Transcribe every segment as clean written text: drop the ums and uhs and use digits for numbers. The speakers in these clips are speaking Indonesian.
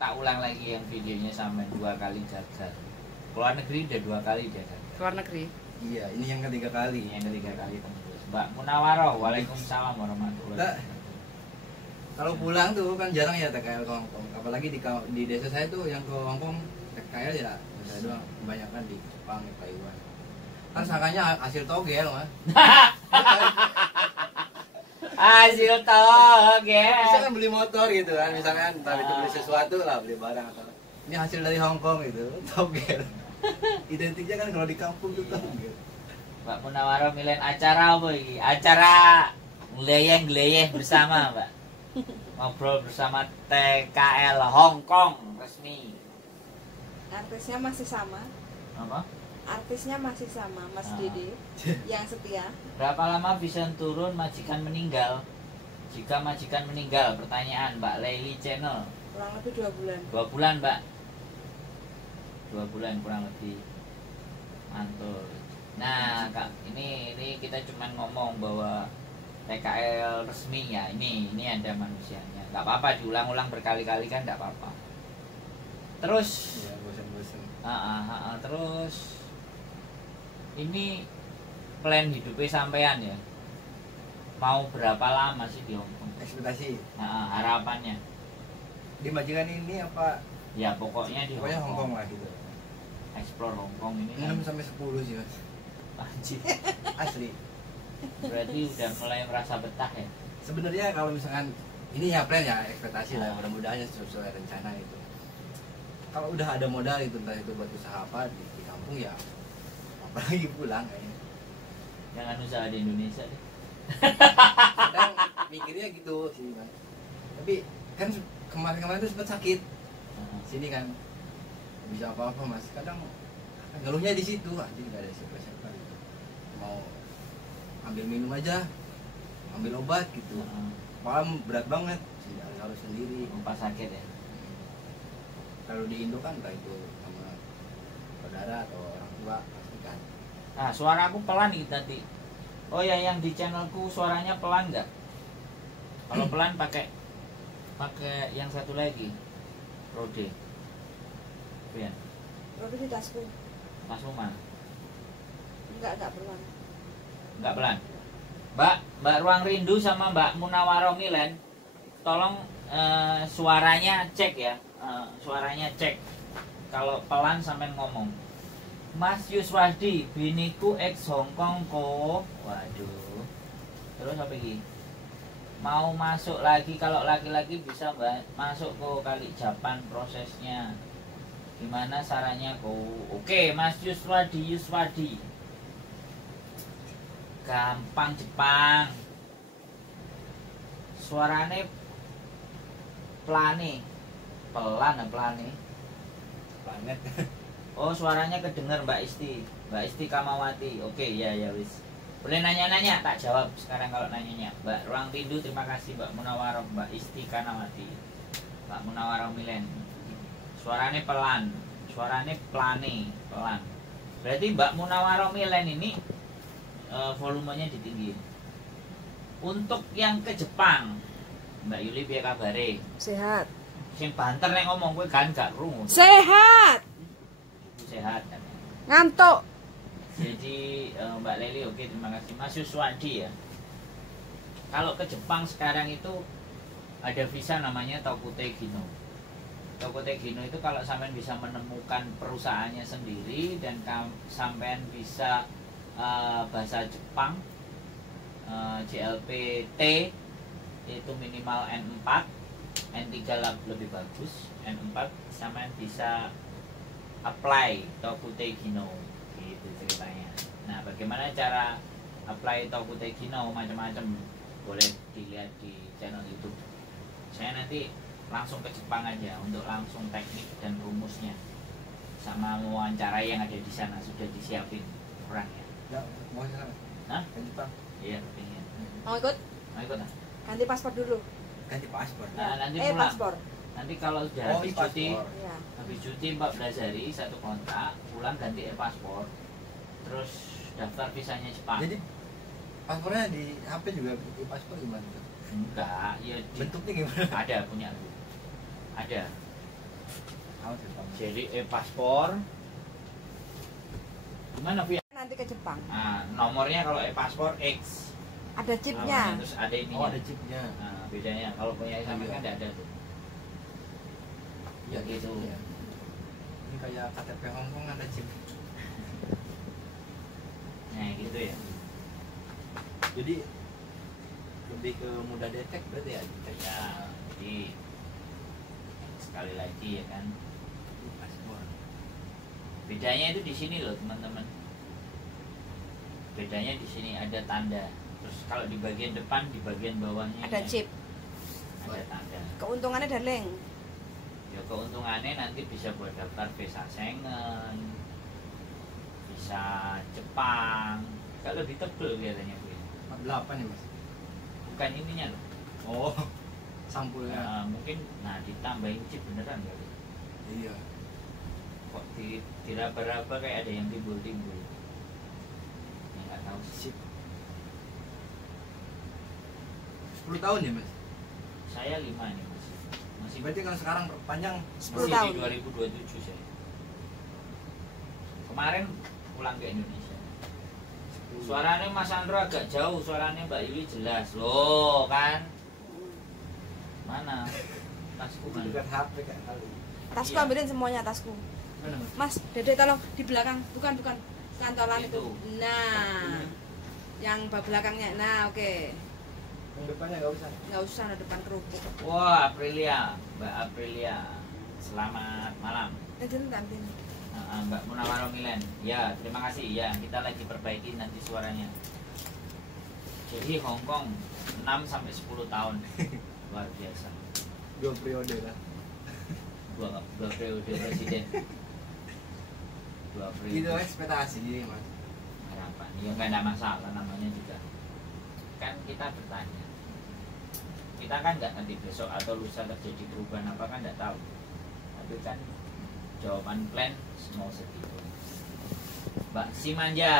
tak ulang lagi yang videonya sampai 2 kali gagal. Keluar negeri udah 2 kali udah gagal. Keluar negeri. Iya, ini yang ketiga kali. Yang ketiga kali tembus. Mbak Munawaroh, waalaikumsalam warahmatullahi wabarakatuh. Kalau pulang tuh kan jarang ya TKL ke Hongkong. Apalagi di desa saya tuh yang ke Hongkong TKL ya saya doang. Kebanyakan di Jepang, di Taiwan. Kan sangkanya hasil togel mah. Hasil togel. Bisa kan beli motor gitu kan, misalkan entah itu beli sesuatu lah, beli barang atau ini hasil dari Hongkong gitu, togel. Identiknya kan kalau di kampung tuh togel. Mbak Munawaroh milih acara apa ini? Acara ngeleyeh bersama, Mbak. Ngobrol bersama TKL Hongkong resmi. Artisnya masih sama. Apa? Artisnya masih sama, Mas Dede yang setia. Berapa lama bisa turun majikan meninggal? Jika majikan meninggal, pertanyaan Mbak Leili Channel. Kurang lebih 2 bulan. 2 bulan, Mbak. 2 bulan kurang lebih. Mantul. Nah, Kak, ini kita cuma ngomong bahwa TKL resmi ya. Ini ada manusianya. Enggak apa-apa diulang-ulang berkali-kali kan enggak apa-apa. Terus Ya, bosan-bosan. Terus ini plan hidupnya sampean ya, mau berapa lama sih di Hongkong? Ekspektasi Harapannya di majikan ini apa? ya pokoknya di Pokoknya Hongkong lah gitu. explore Hongkong ini 6 sampai 10 sih mas. anjir, Asli. berarti udah mulai merasa betah ya. Sebenarnya kalau misalkan ini ya plan ya, ekspektasi lah, mudah-mudahan sesuai rencana itu. Kalau udah ada modal itu, entah itu buat usaha apa di kampung ya, apalagi pulang kayaknya. Jangan usaha di Indonesia deh. Kadang mikirnya gitu sih mas. Tapi kan kemarin-kemarin tuh sempat sakit. Sini kan bisa apa-apa mas. Kadang ngeluhnya di situ aja, nggak ada siapa-siapa gitu. Mau ambil minum aja, ambil obat gitu. Malam berat banget, harus sendiri. Pas sakit ya. Kalau di Indo kan entah itu sama saudara atau orang tua pasti kan. Nah, suara aku pelan nih tadi. Oh ya, yang di channelku suaranya pelan nggak? Kalau pelan pakai yang satu lagi, Rode. Pian, Rode di tasku. Mas Umar. Enggak pelan. Nggak pelan. Mbak Ruang Rindu sama Mbak Munawaroh Milen, tolong suaranya cek ya. Suaranya cek. Kalau pelan sampai ngomong. Mas Yuswadi, biniku ex Hongkong ko. Waduh. Terus apa lagi? Mau masuk lagi, kalau laki-laki bisa Mbak masuk ke kali Japan prosesnya. Gimana sarannya ko? Oke, Mas Yuswadi. Gampang Jepang. Suarane plane. Pelan Planet. Oh, suaranya kedengar Mbak Isti Kamawati. Oke, ya wis. Boleh nanya-nanya, tak jawab sekarang kalau nanyanya. Mbak Ruang Rindu, terima kasih. Mbak Munawaroh, Mbak Isti Kamawati, Mbak Munawaroh Milen. Suaranya pelan, suaranya pelan. Berarti Mbak Munawaroh Milen ini volumenya ditinggiin. Untuk yang ke Jepang, Mbak Yuli piye kabare? Sehat. Sing banter nek ngomong kowe kan gak krungu. Sehat. Sehat kan. Ngantuk. Jadi Mbak Leli, oke, terima kasih. Mas Yuswadi ya. Kalau ke Jepang sekarang itu ada visa namanya Tokute Gino. Tokute Gino itu kalau sampean bisa menemukan perusahaannya sendiri dan sampean bisa bahasa Jepang, JLPT itu minimal N4, N3 lebih bagus, N4 sampean bisa apply Tokute Gino gitu ceritanya. Nah, bagaimana cara apply Tokute Gino, macam-macam boleh dilihat di channel YouTube. Saya nanti langsung ke Jepang aja untuk langsung teknik dan rumusnya sama wawancara yang ada di sana sudah disiapin orangnya. Ya, mau ke sana. Hah? Ke Jepang. Iya, pengen. Mau ikut? Mau ikut nah? Ganti paspor dulu. Ganti paspor. Nah, nanti pulang. Paspor. Nanti kalau sudah Oh, habis paspor. cuti, Iya. habis cuti 14 hari satu kontak, pulang ganti paspor, terus daftar visanya Jepang. Jadi paspornya di HP juga di paspor gimana tuh? Enggak, ya Bentuknya gimana? ada punya aku. Ada. Tahu sih, Bang. Jadi e-paspor. Gimana Via? Nanti ke Jepang. Nah, nomornya kalau e-paspor X. Ada chipnya. Terus ada ininya. Oh, ada chipnya. Nah, bedanya kalau punya sama Iya. kan tidak ada tuh. Ya Gitu. Iya. Ini kayak KTP Hongkong ada chip. Nah, gitu ya. Jadi lebih ke mudah detek berarti ya. Ya, jadi sekali lagi ya kan. Paspor. Bedanya itu di sini loh, teman-teman. Bedanya di sini ada tanda. Terus kalau di bagian depan, di bagian bawahnya Ada ya, chip. ada tanda. Keuntungannya darling. Ya keuntungannya nanti bisa buat daftar visa Schengen, bisa Jepang. Kalau lebih tebel biasanya Bu. 48 ya, Mas. Bukan ininya loh. Oh, sampulnya. Nah, mungkin ditambahin chip beneran kali. Iya. Kok diraba-raba kayak ada yang timbul-timbul. Ya nggak tahu sih. Chip. 10 tahun ya, Mas? Saya 5 nih masih Berarti kalau sekarang panjang 10 masih tahun. di 2027 saya. Kemarin pulang ke Indonesia. Suaranya Mas Andro agak jauh, suaranya Mbak Yuli jelas loh kan. Mana? Tasku kan. dekat HP kayak kali. Tasku Iya. ambilin semuanya tasku. Mana, Mas? Mas, Dede tolong di belakang. Bukan. Kantoran itu. Itu. Nah. Yang bawah belakangnya. Nah, oke. Yang depannya nggak usah. Nggak usah ada depan kerupuk. Wah, Aprilia, Mbak Aprilia. Selamat malam. Nanti. Mbak Munawaro Milen. Ya, terima kasih. Ya, kita lagi perbaiki nanti suaranya. Jadi Hong Kong 6 sampai 10 tahun. Luar biasa. 2 periode lah. Dua periode presiden. 2 periode. Itu ekspektasi, Mas. Harapan. Ya nggak ada masalah namanya juga. Kan kita bertanya. Kita kan nggak nanti besok atau lusa terjadi perubahan apa kan nggak tahu. Tapi kan jawaban plan mau segitu. Mbak Simanja,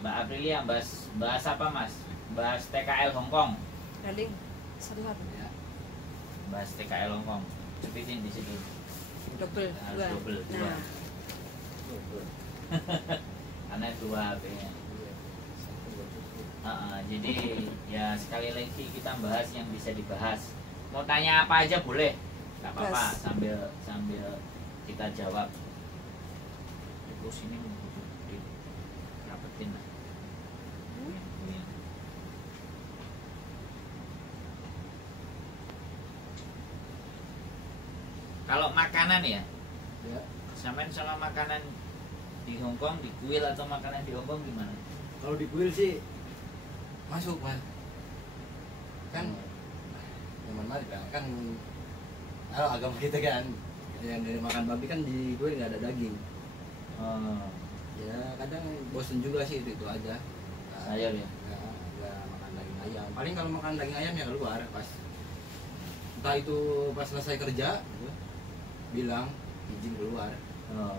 Mbak Aprilia, bahas apa Mas? Bahas TKL Hongkong. Darling, satu. Ya. Bahas TKL Hongkong. Cepitin di situ. Double, Harus dua. double, dua. Nah, Karena 2 HP-nya. Jadi ya sekali lagi kita bahas yang bisa dibahas. Mau tanya apa aja boleh, nggak apa-apa Yes. sambil kita jawab. Terus ini rapetin lah. Ini. Kalau makanan ya, Ya. samain sama makanan di Hongkong, di kuil atau makanan di Hongkong gimana? Kalau di kuil sih masuk, Mas. Kan zaman mari kan kalau agama kita kan yang dari makan babi kan di kuil nggak ada daging. Oh, Ya kadang bosen juga sih itu aja. sayur ya. Nggak makan daging ayam. Paling kalau makan daging ayam ya keluar pas entah itu pas selesai kerja gitu, bilang izin keluar Oh,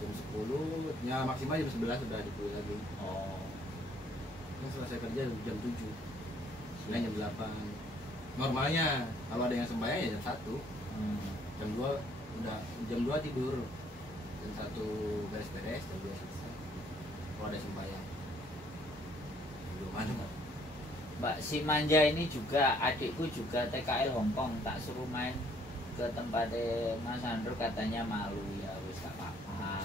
jam 10 ya maksimal jam 11 udah di kuil lagi. oh. Kan selesai kerja jam 7 dan jam 8 normalnya. Kalau ada yang sembahyang ya jam 1, Hmm. jam 2 udah, jam 2 tidur, jam 1 beres-beres, jam 2 selesai kalau ada sembahyang. Belum ada, Mas. Mbak Simanja ini juga adikku juga TKL Hongkong, tak suruh main ke tempatnya Mas Andro katanya malu. Ya wis gak apa-apa,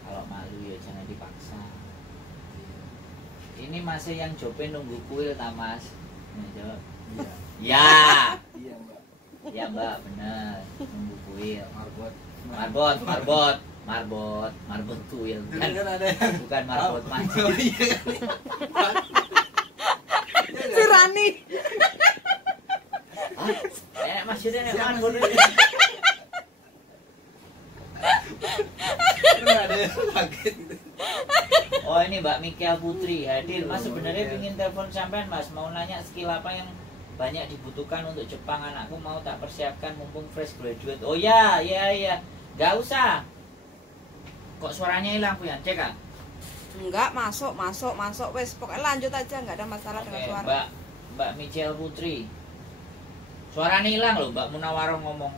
kalau malu ya jangan dipaksa. Ini masih yang Jope nunggu kuil ta Mas? Nah, jawab. Iya. Ya, Iya, Mbak. ya Mbak bener nunggu kuil. Marbot. Marbot kuil Dulu bukan, kan ada yang bukan marbot Oh, masjid. iya kan. si Rani. Masjidnya nek Siapa marbot. sih? Kan ada yang kaget gitu. Oh ini Mbak Mikia Putri hadir. Mas Oh, sebenarnya iya. pingin telepon sampean Mas, mau nanya skill apa yang banyak dibutuhkan untuk Jepang. Anakku mau tak persiapkan mumpung fresh graduate. Oh ya, gak usah. Kok suaranya hilang Puyan? Cek kan? Enggak, masuk wes. Pokoknya lanjut aja, enggak ada masalah Oke, dengan suara. Mbak Michelle Putri. Suaranya hilang loh Mbak Munawaroh ngomong.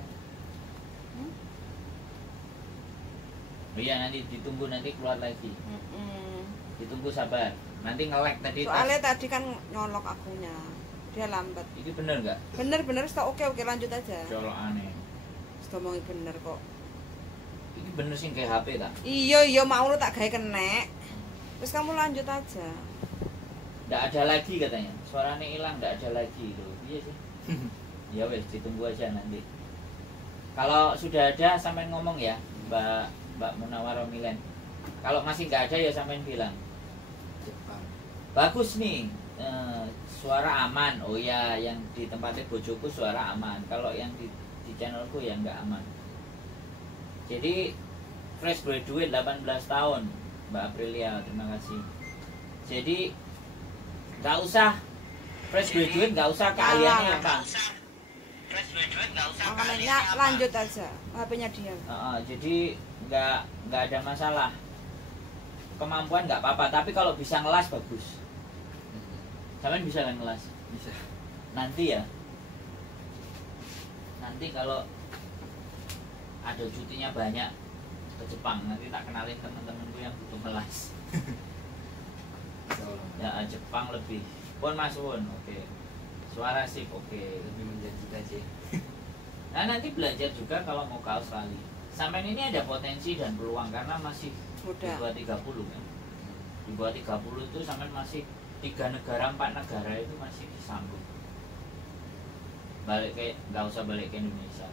Oh iya, nanti ditunggu, nanti keluar lagi. Mm-mm. Ditunggu, sabar. Nanti nge-lag tadi. Soalnya tadi kan nyolok akunya, dia lambat. Ini bener nggak? Bener stop, oke lanjut aja. Colok aneh. Sudah ngomongin bener kok. Ini bener sih kayak HP tak? Iya mau lu tak gawe kenek. Terus kamu lanjut aja. Nggak ada lagi katanya. Suaranya hilang, nggak ada lagi loh. Iya sih. Ya wes, ditunggu aja nanti. Kalau sudah ada sampean ngomong ya, Mbak Munawaro Milen. Kalau masih nggak ada ya sampean bilang. Jepang. Bagus nih, suara aman. Oh ya, yang di tempatnya bojoku suara aman. Kalau yang di channelku ya nggak aman. Jadi fresh graduate 18 tahun, Mbak Aprilia, terima kasih. Jadi nggak usah fresh graduate, nggak usah keahliannya apa. Makanya lanjut aja, HP-nya dia. Jadi nggak ada masalah. Kemampuan nggak apa-apa, tapi kalau bisa ngelas bagus. Sampean bisa kan ngelas? Bisa. Nanti ya. Nanti kalau ada cutinya banyak ke Jepang, nanti tak kenalin teman-temanku yang butuh ngelas. Ya Jepang lebih. Pun Mas Won, oke. Suara sip, oke. Lebih menjanjikan sih. Nah nanti belajar juga kalau mau ke Australia. Sampai ini ada potensi dan peluang karena masih di Mudah. bawah 30 kan. Di bawah 30 itu sampai masih 3 negara, 4 negara itu masih disambung. Balik ke, nggak usah balik ke Indonesia.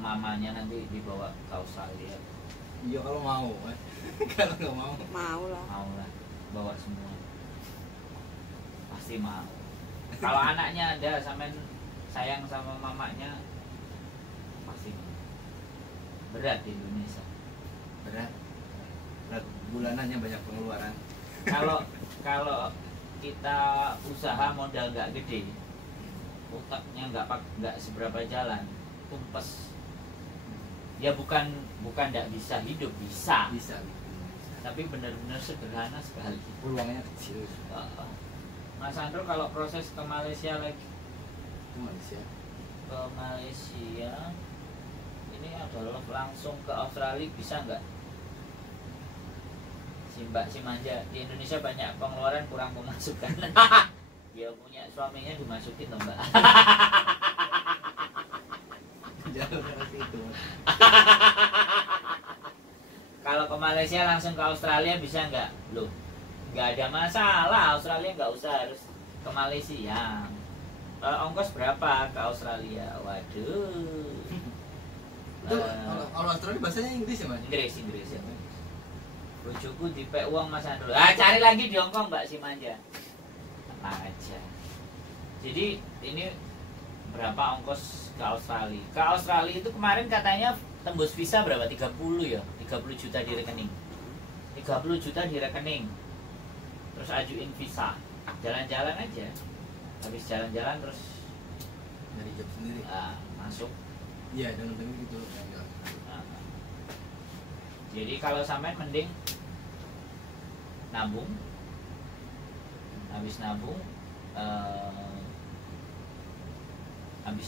Mamanya nanti dibawa ke Australia. Iya kalau mau. Kalau nggak mau. Mau lah. Mau lah, bawa semua. Pasti mau. Kalau anaknya ada sampai sayang sama mamanya, pasti mau. Berat di Indonesia. Berat bulanannya banyak pengeluaran. Kalau kita usaha modal nggak gede, otaknya nggak seberapa jalan, tumpes. Ya bukan nggak bisa hidup, bisa. Tapi benar-benar sederhana sekali. Peluangnya kecil. Mas Andro kalau proses ke Malaysia lagi, Itu Malaysia. ke Malaysia ini adalah langsung ke Australia bisa nggak? Si Mbak si manja di Indonesia banyak pengeluaran kurang pemasukan. Ya punya suaminya dimasukin loh Mbak. Jangan seperti itu. Kalau ke Malaysia langsung ke Australia bisa nggak? Loh, nggak ada masalah. Australia nggak usah harus ke Malaysia. Ongkos berapa ke Australia? Waduh. Itu kalau Australia bahasanya Inggris ya Mas? Inggris ya. Bojoku dipek uang Mas Andro. Cari lagi di Hongkong Mbak si manja. Tenang aja. Jadi ini berapa ongkos ke Australia? Ke Australia itu kemarin katanya tembus visa berapa? 30 ya? 30 juta di rekening. 30 juta di rekening. Terus ajuin visa. Jalan-jalan aja. Habis jalan-jalan terus Dari job sendiri. masuk. Iya, dalam negeri gitu. Jadi kalau sampai mending nabung, habis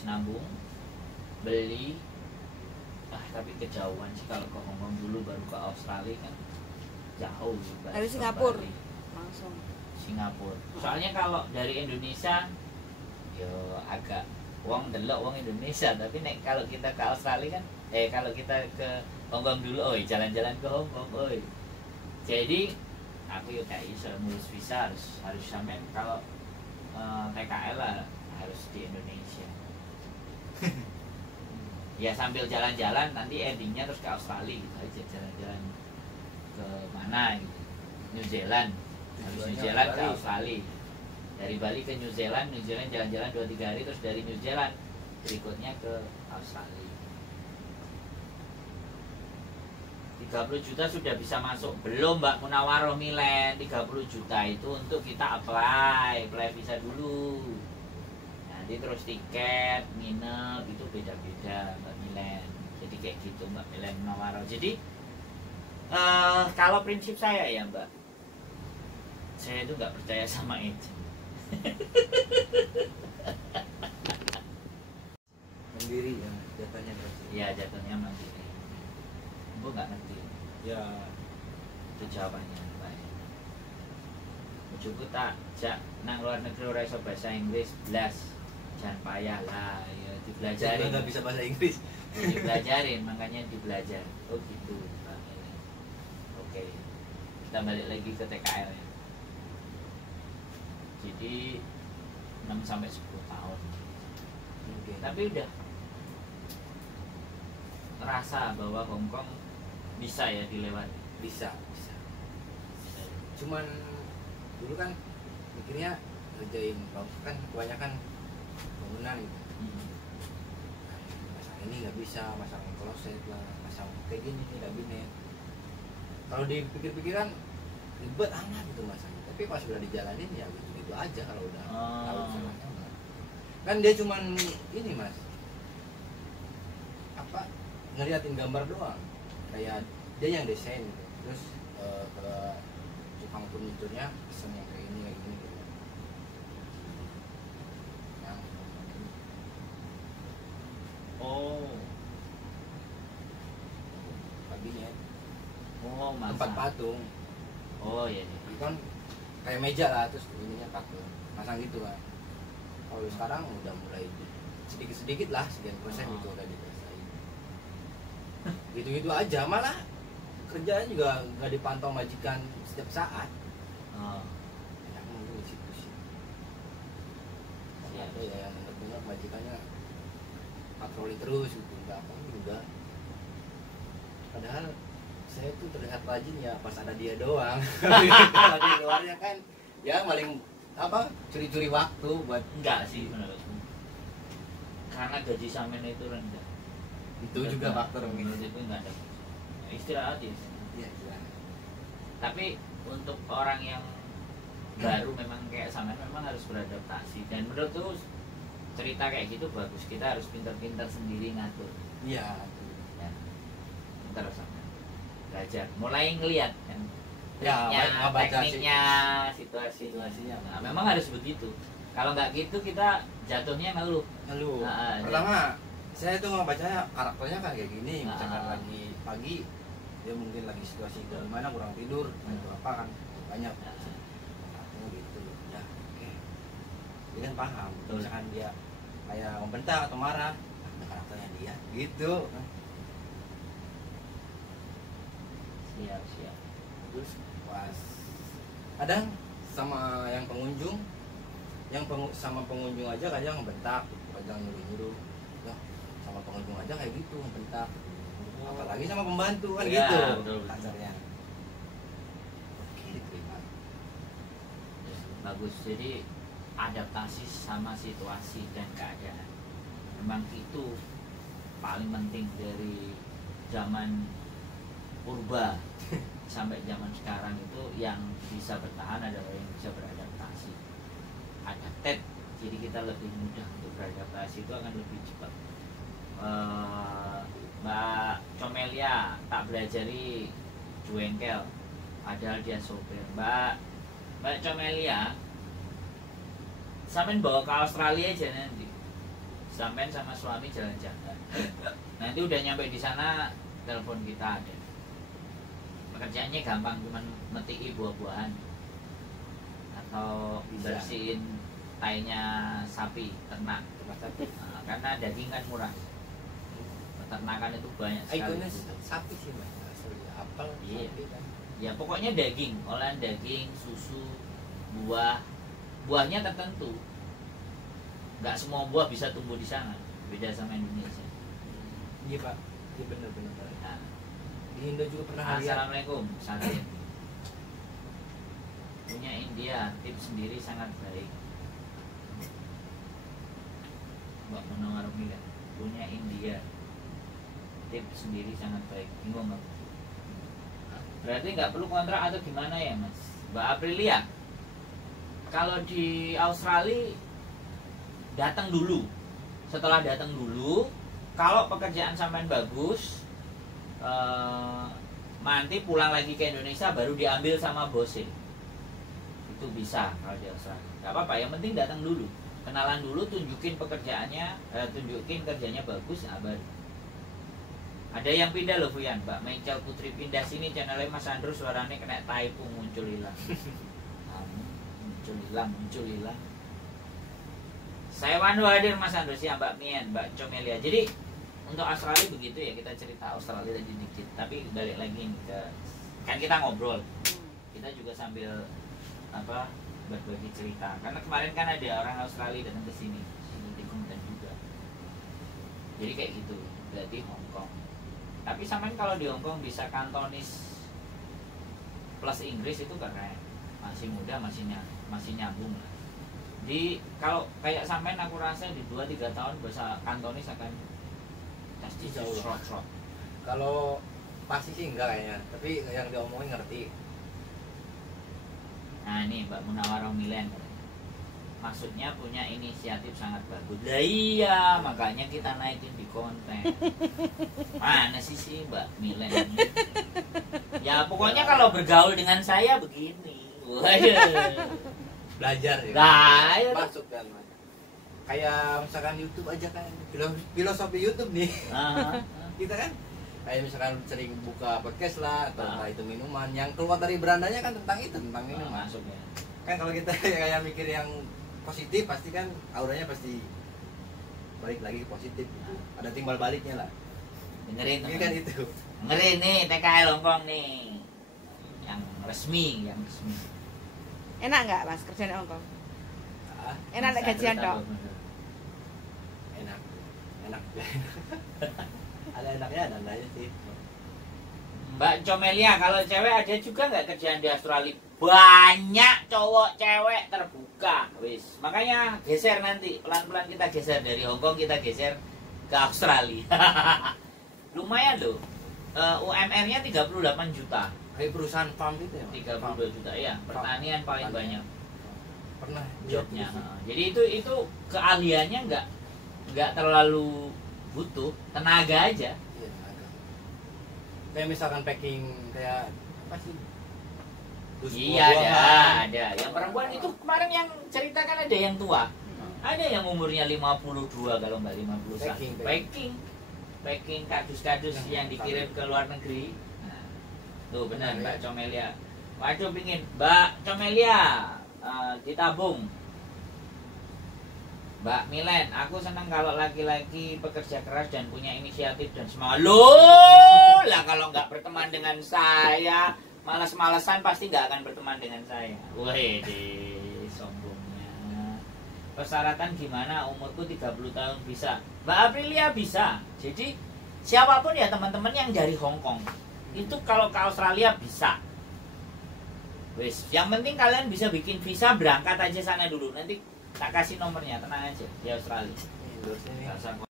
nabung beli. Tapi kejauhan sih kalau ke Hongkong dulu baru ke Australia kan jauh juga. Dari Singapura langsung. Singapura. Soalnya kalau dari Indonesia yo agak uang delok uang Indonesia, tapi kalau kita ke Australia kan kalau kita ke Hongkong dulu, jalan-jalan ke Hongkong, Jadi aku yuk kayak iso ngurus visa harus sampai kalau TKL lah harus di Indonesia. Ya sambil jalan-jalan nanti endingnya terus ke Australia gitu aja, jalan-jalan ke mana gitu. New Zealand, habis New Zealand ke Australia. Dari Bali ke New Zealand jalan-jalan 2-3 hari, terus dari New Zealand berikutnya ke Australia. 30 juta sudah bisa masuk. Belum Mbak Munawaro Milen, 30 juta itu untuk kita apply visa dulu. Nanti terus tiket, nginep itu beda-beda Mbak Milen. Jadi kayak gitu Mbak Milen Munawaro. Jadi kalau prinsip saya ya Mbak, saya itu nggak percaya sama agent. Mandiri ya, jatuhnya. Ya jatuhnya mandiri. Bu nggak ngerti. Ya. Itu jawabannya. Baik. Bojoku tak jak nang luar negeri ora iso bahasa Inggris blas. Jangan payah lah, ya dipelajarin. Nggak bisa bahasa Inggris. Dipelajarin, makanya dibelajar. Oh gitu, Bang. Oke. Kita balik lagi ke TKL ya. Jadi 6 sampai 10 tahun. Mungkin. Tapi udah ngerasa bahwa Hongkong bisa ya dilewati. Bisa. Cuman dulu kan mikirnya ngerjain kan kebanyakan bangunan gitu. Masang ini nggak bisa, masang kloset lah, masang kayak gini kabinet. Kalau dipikir-pikiran ribet amat gitu masang. Tapi pas udah dijalanin ya gitu aja kalau udah tahu caranya. Kan dia cuman ini mas, apa ngeliatin gambar doang, kayak dia yang desain gitu. Terus ke tukang furniturnya pesen yang kayak ini gitu. Yang Oh, kabinet, masa. tempat patung, Oh iya. itu kan kayak meja lah, terus ininya patung, masang gitu kan. Kalau sekarang udah mulai sedikit-sedikit lah, sekian persen itu udah dikuasain. Gitu-gitu aja, malah kerjaan juga nggak dipantau majikan setiap saat. Oh, Ya mungkin di situ sih. Siap. Ada ya yang benar majikannya patroli terus gitu, nggak apa juga. Padahal saya tuh terlihat rajin ya pas ada dia doang. Kalau di luarnya kan ya paling apa curi-curi waktu buat enggak sih menurutku. Karena gaji Samen itu rendah. itu juga faktor Menurut mungkin. itu enggak ada. Istirahat ya. Iya, iya. Tapi untuk orang yang baru memang kayak Samen memang harus beradaptasi, dan menurutku cerita kayak gitu bagus. Kita harus pintar-pintar sendiri ngatur. Iya. Ya. Pintar Samen. Belajar, mulai ngelihat kan. Ya, Tekniknya, baca tekniknya, situasinya. Nah, memang harus begitu. Kalau nggak gitu kita jatuhnya ngeluh. Lalu Nah, pertama saya tuh membacanya karakternya kan kayak gini, misalkan Ah. lagi pagi dia mungkin lagi situasi gimana kurang tidur atau apa kan banyak karakternya gitu ya oke dia kan paham. Betul. Misalkan dia kayak membentak atau marah ada karakternya dia gitu. Siap. Terus pas kadang sama yang pengunjung sama pengunjung aja kadang membentak, kadang nyuruh ya sama pengunjung aja kayak gitu membentak, apalagi sama pembantu kan Ya, gitu betul. kasarnya. Oke diterima. Bagus. Jadi adaptasi sama situasi dan keadaan. Memang itu paling penting dari zaman purba sampai zaman sekarang. Itu yang bisa bertahan adalah yang bisa beradaptasi. Adapted. Jadi kita lebih mudah untuk beradaptasi, itu akan lebih cepat. Mbak Comelia tak belajari juengkel padahal dia sopir. Mbak Comelia, sampean bawa ke Australia aja nanti. Sampean sama suami jalan-jalan. Nanti udah nyampe di sana, telepon kita ada. Pekerjaannya gampang, cuman metik buah-buahan atau Bisa. bersihin tainya sapi ternak. Tempat sapi. Nah, karena daging kan murah. Peternakan itu banyak sekali. Ikonnya sapi sih mas, asli apel Iya. sapi kan. Ya pokoknya daging, olahan daging, susu, buahnya tertentu. Nggak semua buah bisa tumbuh di sana, beda sama Indonesia. Iya pak, iya benar-benar. Nah, Di Indo juga pernah lihat. Assalamualaikum, Salim. Punya India, tips sendiri sangat baik. Mbak Munawar Mila, punya India, tips sendiri sangat baik. Bingung nggak? Berarti nggak perlu kontrak atau gimana ya mas? Mbak Aprilia, kalau di Australia datang dulu. Setelah datang dulu, kalau pekerjaan sampean bagus, nanti pulang lagi ke Indonesia baru diambil sama bosnya. Itu bisa kalau di Australia. Gak apa-apa, yang penting datang dulu, kenalan dulu, tunjukin pekerjaannya, tunjukin kerjanya bagus, baru. Ada yang pindah loh Fuyan, Mbak Michael Putri pindah sini channelnya Mas Andrew suaranya kena typo muncul hilang. Muncul hilang. Saya Wandu hadir Mas Andrew siap Mbak Mien, Mbak Comelia. Jadi untuk Australia begitu ya, kita cerita Australia tadi dikit. Tapi balik lagi nih ke kan kita ngobrol. Kita juga sambil berbagi cerita. Karena kemarin kan ada orang Australia datang ke sini, di konten juga. Jadi kayak gitu. Berarti Hong Kong. Tapi sampean kalau di Hong Kong bisa Kantonis plus Inggris itu keren. Masih muda, masih nyambung lah. Di kalau kayak sampean aku rasa di 2-3 tahun bahasa Kantonis akan pasti short. Kalau pasti sih enggak kayaknya, tapi yang diomongin ngerti. Nah ini Mbak Munawarah Milen, maksudnya punya inisiatif sangat bagus. Lah iya, makanya kita naikin di konten. Mana sih Mbak Milen ini? Ya pokoknya kalau bergaul dengan saya begini. Waduh. Belajar ya. Nah, masuk kan. Kayak misalkan YouTube aja kan, filosofi YouTube nih. Kita kan kayak misalkan sering buka podcast lah atau entah itu minuman yang keluar dari berandanya kan tentang minuman. Masuk ya. Kan kalau kita kayak mikir yang positif pasti kan auranya pasti balik lagi ke positif. Ada timbal baliknya lah. Dengerin ini kan itu. Dengerin nih TKL Hongkong nih. Yang resmi. Enak nggak Mas kerja di Hongkong? Enak nggak gajian dok? Enak. Ada enaknya ada enggaknya sih. Mbak Comelia, kalau cewek ada juga nggak kerjaan di Australia? Banyak cowok cewek terbuka, wis. Makanya geser nanti, pelan-pelan kita geser dari Hongkong kita geser ke Australia. Lumayan loh. UMR-nya 38 juta. Kayak perusahaan farm itu ya? 32 juta ya. Pertanian paling banyak pernah jobnya. Jadi itu keahliannya nggak terlalu butuh, tenaga aja. Iya, tenaga. Kayak misalkan packing kayak apa sih? Iya ada. Yang perempuan itu kemarin yang ceritakan ada yang tua. Ada yang umurnya 52 kalau mbak 51. Packing kardus-kardus yang dikirim ke luar negeri. Nah, tuh benar Mbak Comelia. Waduh pingin Mbak Comelia ditabung. Mbak Milen, aku senang kalau laki-laki pekerja keras dan punya inisiatif dan semangat. Loh, lah kalau nggak berteman dengan saya, malas-malesan pasti nggak akan berteman dengan saya. Wih, sombongnya. Persyaratan gimana? Umurku 30 tahun bisa. Mbak Aprilia bisa. Jadi siapapun ya teman-teman yang dari Hong Kong itu kalau ke Australia bisa. Wis, yang penting kalian bisa bikin visa berangkat aja sana dulu. Nanti tak kasih nomornya, tenang aja di Australia. Gak usah